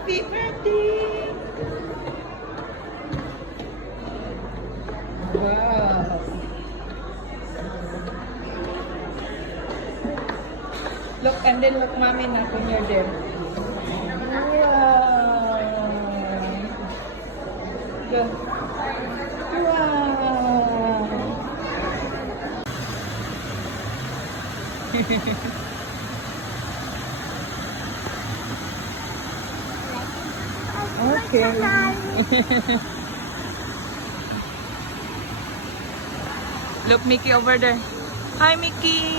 Happy birthday! Wow! Look, and then look, mommy, na when you're there. Wow! Go. Wow! Okay. Look, Mickey over there. Hi, Mickey.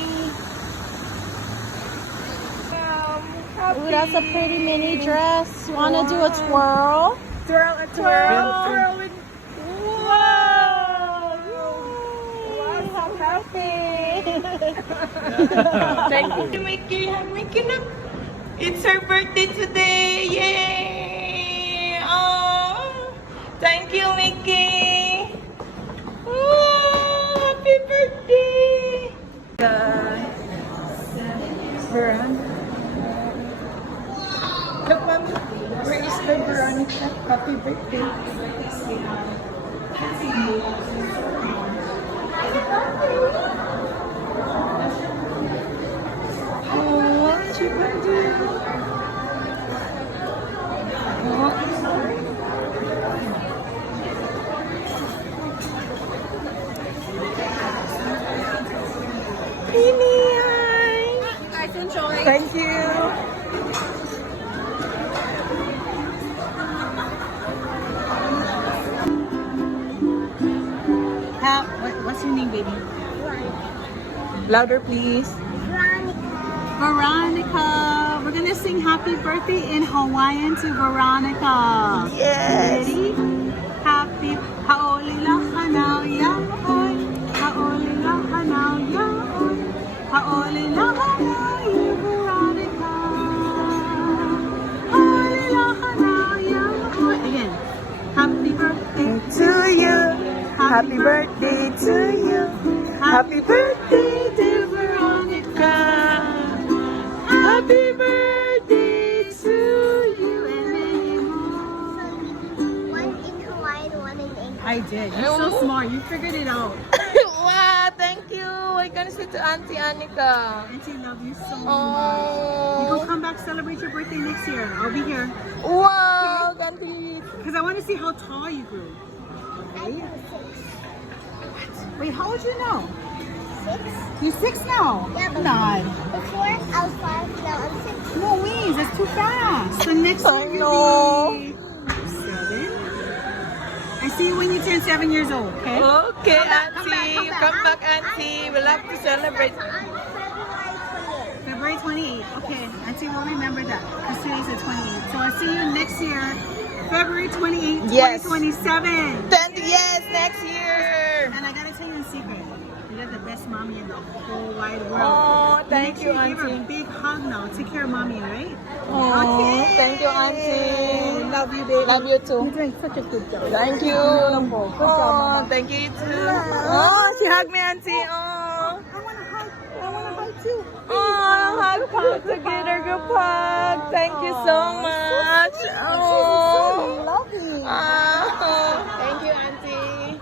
Ooh, that's a pretty mini dress. You want to do a twirl? Twirl, a twirl. Twirl with... Wow! Wow, how happy! Thank you, Mickey. Hi, Mickey, look. It's her birthday today. Yay! Oh, thank you, Mickey. Oh, happy birthday! Veronica. Look, mommy. Where is the Veronica? Happy birthday. Oh, what you gonna do? Mimi, hi! You guys enjoy. Thank you. What's your name, baby? Louder, please. Veronica. We're gonna sing happy birthday in Hawaiian to Veronica. Yes. Ready? Happy Haolila Hanau Yaoi. Haolila Hanau Yaoi. Haolila Hanau Veronica. Haolila Hanau Yaoi. Again. Happy birthday To you. Happy birthday to you. Happy birthday, dear Veronica. Happy birthday to you. One in Hawaiian, one in English. I did. You're so smart. You figured it out. Wow, thank you. We're gonna say to Auntie Annika. Auntie, love you so much. You Oh, go come back, celebrate your birthday next year. I'll be here. wow, Auntie. Because I want to see how tall you grew. I know 6. Wait, how old you now? 6? You're 6 now? Yeah, but Nod. before I was 5, now I'm 6. No ways, that's too fast. So next I year know. you'll be 7. I see you when you turn 7 years old, okay? Okay, Come back, Auntie. You come back, Auntie. We'll have to celebrate. On February 28th. February 28th. Okay, Auntie will remember that because today's the 28th. So I'll see you next year, February 28th, Yes. 2027. Then yes, next year. And I gotta tell you a secret. You're the best mommy in the whole wide world. Oh, thank Make you, sure give her a Auntie. big hug now. Take care of mommy, right? Oh, thank you, Auntie. Love you, baby. Love you too. You're doing such a good job. Thank you. Oh, thank you too. Oh, she hugged me, Auntie. Oh, I wanna hug. I wanna hug too. oh, hug together, group hug. Thank you so much. Oh, Lovely. thank you, Auntie.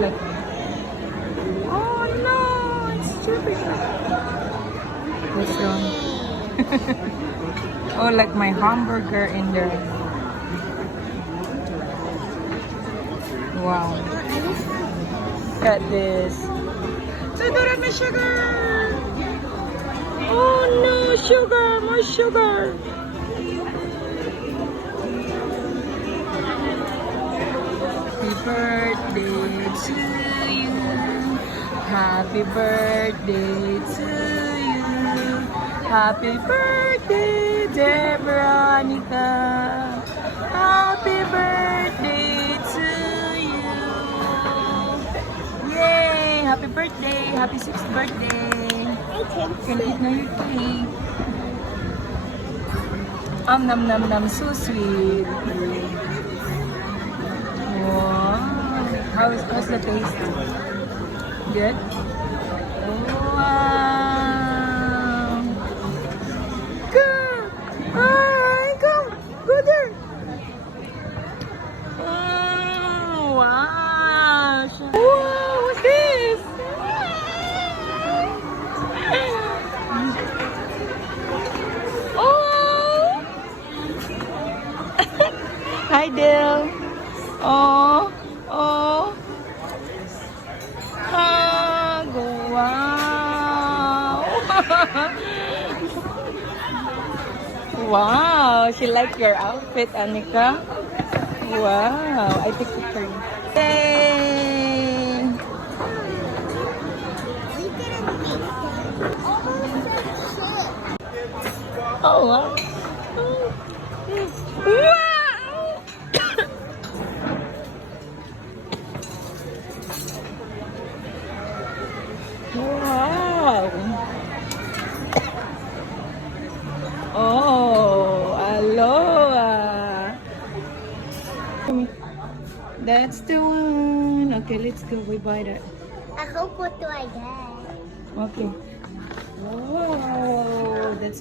Like, oh no, it's stupid. What's wrong? Oh, like my hamburger in there. Wow. Look at this. Sugar, my sugar. Oh no, sugar, more sugar. Happy birthday to you. Happy birthday to you. Happy birthday, dear Veronica. Happy birthday to you. Yay! happy birthday. Happy 6th birthday. Can eat na your cake. Nom nom nom, so sweet. Wow. How's the taste? Good? Wow. Come. Hi, come. Go there. Wow. Wow, what's this? Oh. Hi, Dale. Oh. Oh. Ah, go. Wow. Wow, she liked your outfit, Anika. Wow, I picked it for you. Yay! We didn't make it. Oh, wow. Wow! Wow! Oh, aloha! That's the one. Okay, let's go. We buy that. I hope what do I get? Okay. Wow, that's